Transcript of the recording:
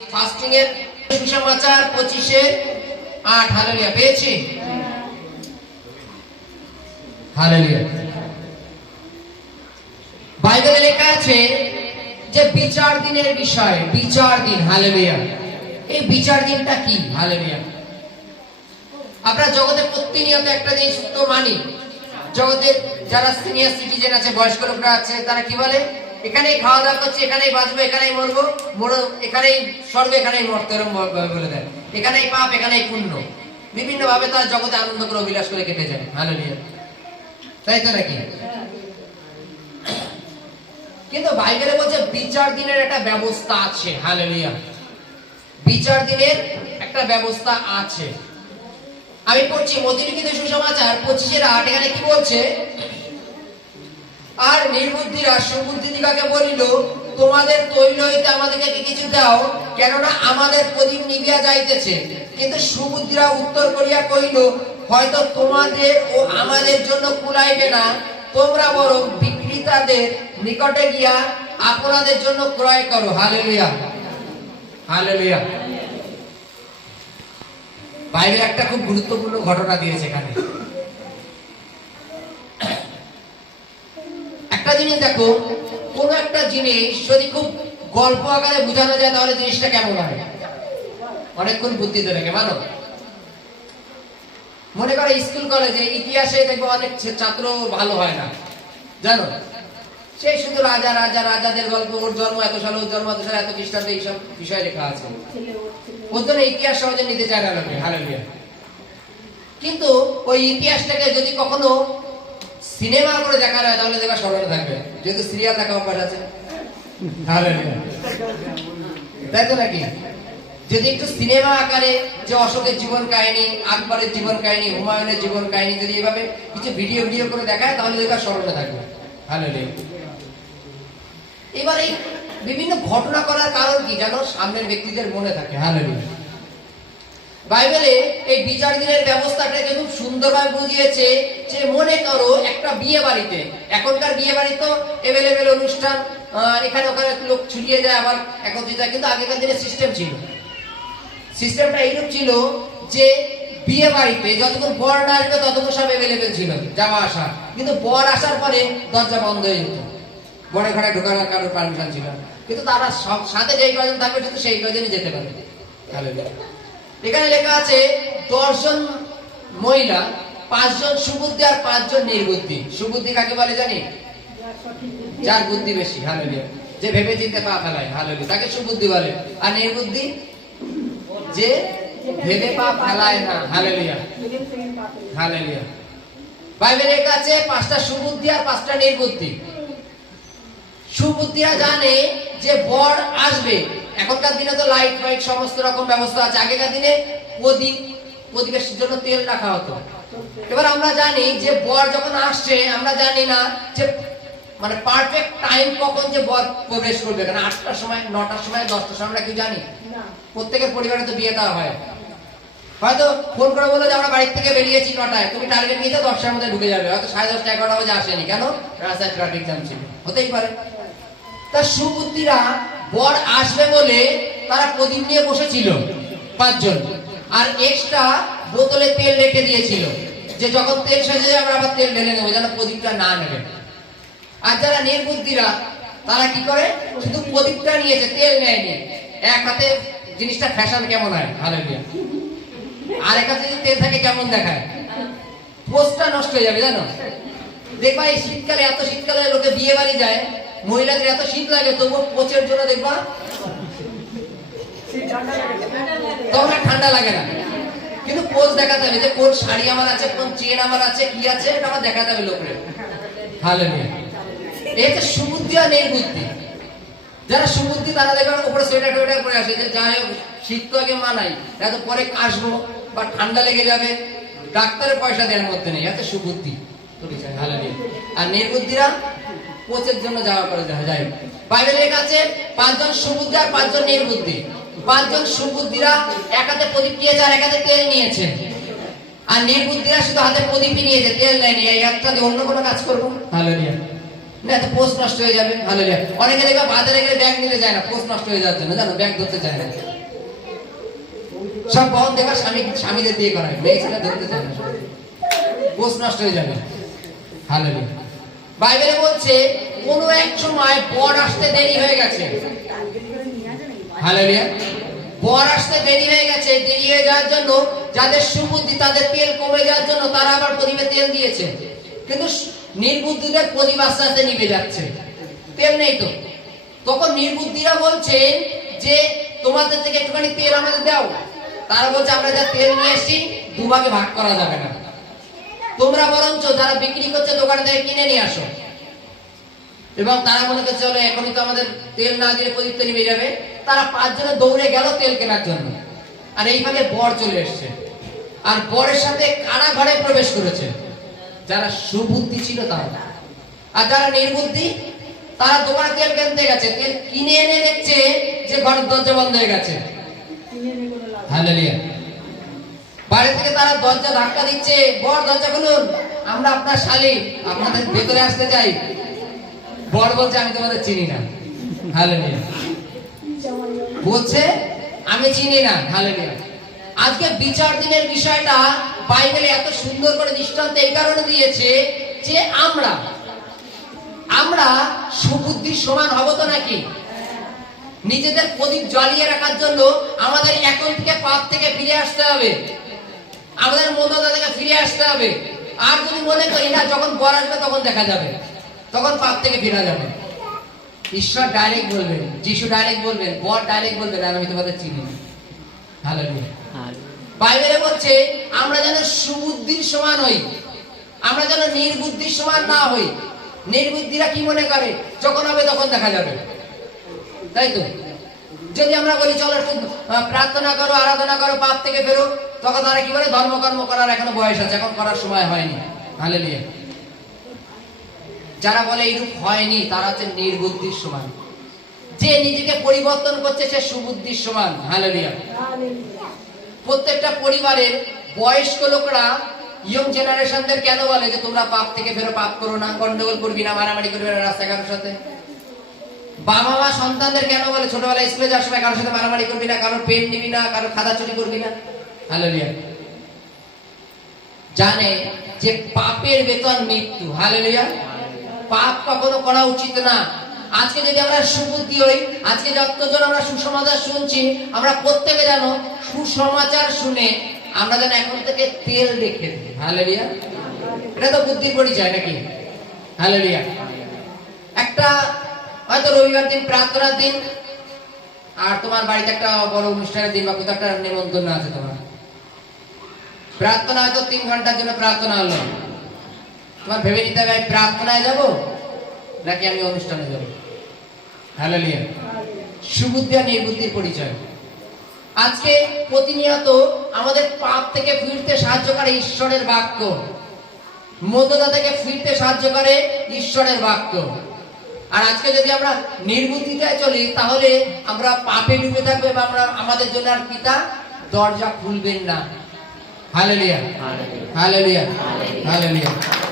Fasting এর সুসমাচার পঁচিশে আট, হালেলিয়া, পেয়েছি? বাইবেলে লেখা আছে যে বিচার দিনের বিষয়, বিচার দিন এই বিচার দিনটা কি, হালেলিয়া? আমরা জগতে প্রতিনিয়ত একটা জিনিস মানি। জগতের যারা সিনিয়র সিটিজেন আছে, বয়স্ক লোকরা আছে, তারা কি বলে? এখানেই খাওয়া দাওয়া করছি, এখানেই বাঁচবো, এখানেই মরবো, মরো, এখানেই সর্বে এখানেই মরতে, এরম বলে দেয়। এখানেই পাপ, এখানেই পুণ্য। বিভিন্ন ভাবে তারা জগতে আনন্দ করে অভিলাষ করে কেটে যায়। ভালো নিয়ে তাই তো নাকি? কিন্তু বাইবেলে বলছে বিচার দিনের একটা ব্যবস্থা আছে। হালেলিয়া বিচার দিনের একটা ব্যবস্থা আছে। আমি পড়ছি মতিলিখিত সুসমাচার পঁচিশের আট, এখানে কি বলছে? আর নির্বুদ্ধিরা সুবুদ্ধি দিগাকে বলিল, তোমাদের তৈল হইতে আমাদেরকে কিছু দাও? কেননা আমাদের প্রদীপ নিভিয়া যাইতেছে। কিন্তু সুবুদ্ধিরা উত্তর করিয়া কহিল, হয়তো তোমাদের ও আমাদের জন্য কুলাইবে না। তোমরা বরং বিক্রেতাদের নিকটে গিয়া আপনাদের জন্য ক্রয় করো। হালেলুয়া। হালেলুয়া। বাইবেল একটা খুব গুরুত্বপূর্ণ ঘটনা দিয়েছে এখানে একটা জিনিস দেখো, কোন একটা জিনিস যদি খুব গল্প আকারে বোঝানো যায়, তাহলে জিনিসটা কেমন হয়? অনেকক্ষণ বুদ্ধি ধরে মানো মনে করে স্কুল, কলেজে ইতিহাসে দেখব অনেক ছাত্র ভালো হয় না। জানো? সেই শুধু রাজা রাজা, রাজাদের গল্প, ওর জন্ম এত সালে, ওর জন্ম এত সালে, এত খ্রিস্টাব্দে এইসব বিষয় লেখা আছে। ওর জন্য ইতিহাস সহজে নিতে চায় না লোকে। হালেলুয়া। কিন্তু ওই ইতিহাসটাকে যদি কখনো সিনেমা করে দেখা হয় তাহলে দেখা স্মরণে থাকবে। যেহেতু সিরিয়াল দেখা অভ্যাস আছে। তাই তো নাকি? যদি একটু সিনেমা আকারে যে অশোকের জীবন কাহিনী, আকবরের জীবন কাহিনী, হুমায়ুনের জীবন কাহিনী যদি এভাবে কিছু ভিডিও ভিডিও করে দেখায়, তাহলে দেখা স্মরণে থাকবে। হালেলুয়া এবার এই বিভিন্ন ঘটনা করার কারণ কি জানো? সামনের ব্যক্তিদের মনে থাকে। হালেলুয়া বাইবেলে এই বিচার দিনের ব্যবস্থাটাকে খুব সুন্দরভাবে বুঝিয়েছে যে মনে করো একটা বিয়ে বাড়িতে, এখনকার বিয়ে বাড়ি তো এভেলেবেল অনুষ্ঠান এখানে ওখানে লোক ছড়িয়ে যায়, আবার একত্রিত কিন্তু আগেকার দিনে সিস্টেম ছিল। সিস্টেমটা এইরূপ ছিল যে বিয়ে বাড়িতে যতক্ষণ বর না আসবে, ততক্ষণ সব এভেলেবেল ছিল, যাওয়া আসা। কিন্তু বর আসার পরে দরজা বন্ধ হয়ে যেত। বড় ঘরে ঢোকার কারোর পারমিশন ছিল কিন্তু তারা সব সাথে যেই কজন থাকবে, শুধু সেই কজনই যেতে পারবে. এখানে লেখা আছে, দশজন মহিলা, পাঁচজন সুবুদ্ধি আর পাঁচজন নির্বুদ্ধি। সুবুদ্ধি কাকে বলে জানি? যার বুদ্ধি বেশি হালেলিয়া যে ভেবে চিন্তে পা ফেলায় হালেলিয়া তাকে সুবুদ্ধি বলে। আর নির্বুদ্ধি যে ভেবে পা ফেলায় না হালেলিয়া হালেলিয়া বাইবেলে লেখা আছে, পাঁচটা সুবুদ্ধি আর পাঁচটা নির্বুদ্ধি। সুবুদ্ধিরা জানে যে বর আসবে এখনকার দিনে তো লাইট ফাইট সমস্ত রকম ব্যবস্থা আছে। আগেকার দিনে প্রদীপ প্রদীপের জন্য তেল রাখা হতো। এবার আমরা জানি যে বর যখন আসছে আমরা জানি না যে মানে পারফেক্ট টাইম কখন যে বর প্রবেশ করবে। কারণ আটটার সময় নটার সময় দশটার সময় আমরা কি জানি প্রত্যেকের পরিবারে তো বিয়ে দেওয়া হয়। হয়তো ফোন করে বলল যে আমরা বাড়ির থেকে বেরিয়েছি নটায়। তুমি টার্গেট নিয়ে দশটার মধ্যে ঢুকে যাবে। হয়তো সাড়ে দশটা এগারোটা বাজে আসেনি। কেন? রাস্তায় ট্রাফিক জ্যাম ছিল। হতেই পারে। তা সুবুদ্ধিরা বর আসবে বলে তারা প্রদীপ নিয়ে বসেছিল পাঁচজন। আর এক্সট্রা বোতলে তেল রেখে দিয়েছিল যে যখন তেল হয়ে যাবে আবার তেল ঢেলে নেব, যেন প্রদীপটা না নেবে। আর যারা নির্বুদ্ধিরা, তারা কি করে? শুধু প্রদীপটা নিয়েছে, তেল নেয়নি। এক হাতে জিনিসটা ফ্যাশন কেমন হয়? ভালো আর এক হাতে যদি তেল থাকে, কেমন দেখায়? পোস্টটা নষ্ট হয়ে যাবে, জানো? দেখবা এই শীতকালে, এত শীতকালে লোকে বিয়ে বাড়ি যায় মহিলাদের এত শীত লাগে তবুও পোচের জন্য দেখবা তখন ঠান্ডা লাগে না। কিন্তু পোজ দেখাতে হবে যে কোন শাড়ি আমার আছে কোন চেন আমার আছে কি আছে এটা আমার দেখাতে হবে লোকের। ভালো নিয়ে। এই যে সুবুদ্ধি আর নেই বুদ্ধি। যারা সুবুদ্ধি তারা দেখবেন উপরে সোয়েটার টোয়েটার পরে আসে যে যাই হোক শীত তো আগে মানাই এত পরে কাশবো বা ঠান্ডা লেগে যাবে। ডাক্তারের পয়সা দেওয়ার মধ্যে নেই এত সুবুদ্ধি। ভালো নেই আর নির্বুদ্ধিরা কোচের জন্য যাওয়া করে যায়। বাইবেলে লেখা আছে পাঁচজন সুবুদ্ধি আর পাঁচজন নির্বুদ্ধি। পাঁচজন সুবুদ্ধিরা এক হাতে প্রদীপ নিয়েছে আর এক হাতে তেল নিয়েছে। আর নির্বুদ্ধিরা শুধু হাতে প্রদীপই নিয়েছে, তেল নেয়নি। এই একটা দিয়ে অন্য কোনো কাজ করব? ভালো না তো পোস্ট নষ্ট হয়ে যাবে। ভালো অনেকে দেখবে বাজারে গেলে ব্যাগ নিতে যায় না। পোস্ট নষ্ট হয়ে যাওয়ার জন্য। জানো, ব্যাগ ধরতে চায় না। সব বহন দেখা স্বামী, স্বামীদের দিয়ে করায়। মেয়ে ছেলে ধরতে চায় না। পোস্ট নষ্ট হয়ে যাবে। ভালো বাইবেলে বলছে, কোনো এক সময় বর আসতে দেরি হয়ে গেছে। হালেলুয়া। বর আসতে দেরি হয়ে গেছে, দেরি হয়ে যাওয়ার জন্য যাদের সুবুদ্ধি, তাদের তেল কমে যাওয়ার জন্য তারা আবার প্রদীপে তেল দিয়েছে। কিন্তু নির্বুদ্ধিদের প্রদীপ আস্তে আস্তে নিভে যাচ্ছে। তেল নেই তো। তখন নির্বুদ্ধিরা বলছেন যে, তোমাদের থেকে একটুখানি তেল আমাদের দাও। তারা বলছে, আমরা যা তেল নিয়ে এসেছি, দুভাগে ভাগ করা যাবে না। তোমরা বরঞ্চ যারা বিক্রি করছে দোকান থেকে কিনে নিয়ে আসো। এবং তারা মনে করছে চলো এখনই তো আমাদের তেল না দিলে প্রদীপ্ত নিভে যাবে। তারা পাঁচজনে দৌড়ে গেল তেল কেনার জন্য। আর এইভাবে বর চলে এসছে। আর বরের সাথে কারা ঘরে প্রবেশ করেছে। যারা সুবুদ্ধি ছিল তারা। আর যারা নির্বুদ্ধি তারা দোকানে তেল কিনতে গেছে। তেল কিনে এনে দেখছে যে ঘরের দরজা বন্ধ হয়ে গেছে। হালেলুয়া। বাড়ি থেকে তারা দরজা ধাক্কা দিচ্ছে। বর দরজা খুলুন। আমরা আপনার শালী। আপনাদের ভেতরে আসতে চাই। বর বলছে, আমি তোমাদের চিনি না। বলছে, আমি চিনি না। হালেলুয়া। আজকে বিচার দিনের বিষয়টা বাইবেলে এত সুন্দর করে দৃষ্টান্ত এই কারণে দিয়েছে যে আমরা আমরা সুবুদ্ধির সমান হব তো নাকি? নিজেদের প্রদীপ জ্বালিয়ে রাখার জন্য আমাদের এখন থেকে পাপ থেকে ফিরে আসতে হবে। আমাদের মন্দতা থেকে ফিরে আসতে হবে। আর যদি মনে করি না যখন বর আসবে তখন দেখা যাবে। তখন পাপ থেকে ফিরা যাবে। ঈশ্বর ডাইরেক্ট বলবেন যিশু ডাইরেক্ট বলবেন বর ডাইরেক্ট বলবেন আর আমি তোমাদের চিনি ভালো বাইবেলে বলছে আমরা যেন সুবুদ্ধির সমান হই। আমরা যেন নির্বুদ্ধির সমান না হই। নির্বুদ্ধিরা কি মনে করে? যখন হবে তখন দেখা যাবে। তাই তো? যদি আমরা বলি, চলো একটু প্রার্থনা করো, আরাধনা করো, পাপ থেকে বেরো তখন তারা কি বলে, ধর্মকর্ম করার এখনও বয়স আছে, এখন করার সময় হয়নি। হালে যারা বলে এইরূপ হয়নি, তারা হচ্ছে নির্বুদ্ধির সমান। যে নিজেকে পরিবর্তন করছে, সে সুবুদ্ধির সমান। হালেলিয়া। প্রত্যেকটা পরিবারের বয়স্ক লোকরা ইয়ং জেনারেশনদের কেন বলে যে, তোমরা পাপ থেকে ফেরো পাপ করো না, গন্ডগোল করবি না, মারামারি করবি না, রাস্তাঘাটের সাথে? বাবা মা সন্তানদের কেন বলে ছোটবেলায় স্কুলে যাওয়ার সময় কারোর সাথে মারামারি করবি না, কারোর পেন নিবি না, কারোর খাতা চুরি করবি না? হালেলুয়া জানে যে পাপের বেতন মৃত্যু। হালেলুয়া পাপ কখনো করা উচিত না। আজকে যদি আমরা সুবুদ্ধি হই, আজকে যতজন আমরা সুসমাচার শুনছি, আমরা প্রত্যেকে জানো সুসমাচার শুনে আমরা যেন এখন থেকে তেল রেখে দিই। এটা তো বুদ্ধির পরিচয় নাকি? হালেলুয়া একটা হয়তো রবিবার দিন, প্রার্থনার দিন, আর তোমার বাড়িতে একটা বড় অনুষ্ঠানের দিন বা কোথাও একটা নিমন্ত্রণ আছে তোমার। প্রার্থনা হয়তো তিন ঘণ্টার জন্য প্রার্থনা হলো। তোমার ভেবে নিতে হবে, আমি প্রার্থনায় যাব নাকি আমি অনুষ্ঠানে যাব? হ্যালো লিয়া সুবুদ্ধি আর নির্বুদ্ধির পরিচয়। আজকে প্রতিনিয়ত আমাদের পাপ থেকে ফিরতে সাহায্য করে ঈশ্বরের বাক্য। মন্দতা থেকে ফিরতে সাহায্য করে ঈশ্বরের বাক্য। আর আজকে যদি আমরা নির্বুদ্ধিতায় চলি তাহলে আমরা পাপে ডুবে থাকব এবং আমরা আমাদের জন্য আর পিতা দরজা খুলবেন না। হালেলিয়া। হালেলিয়া। হালেলুয়া।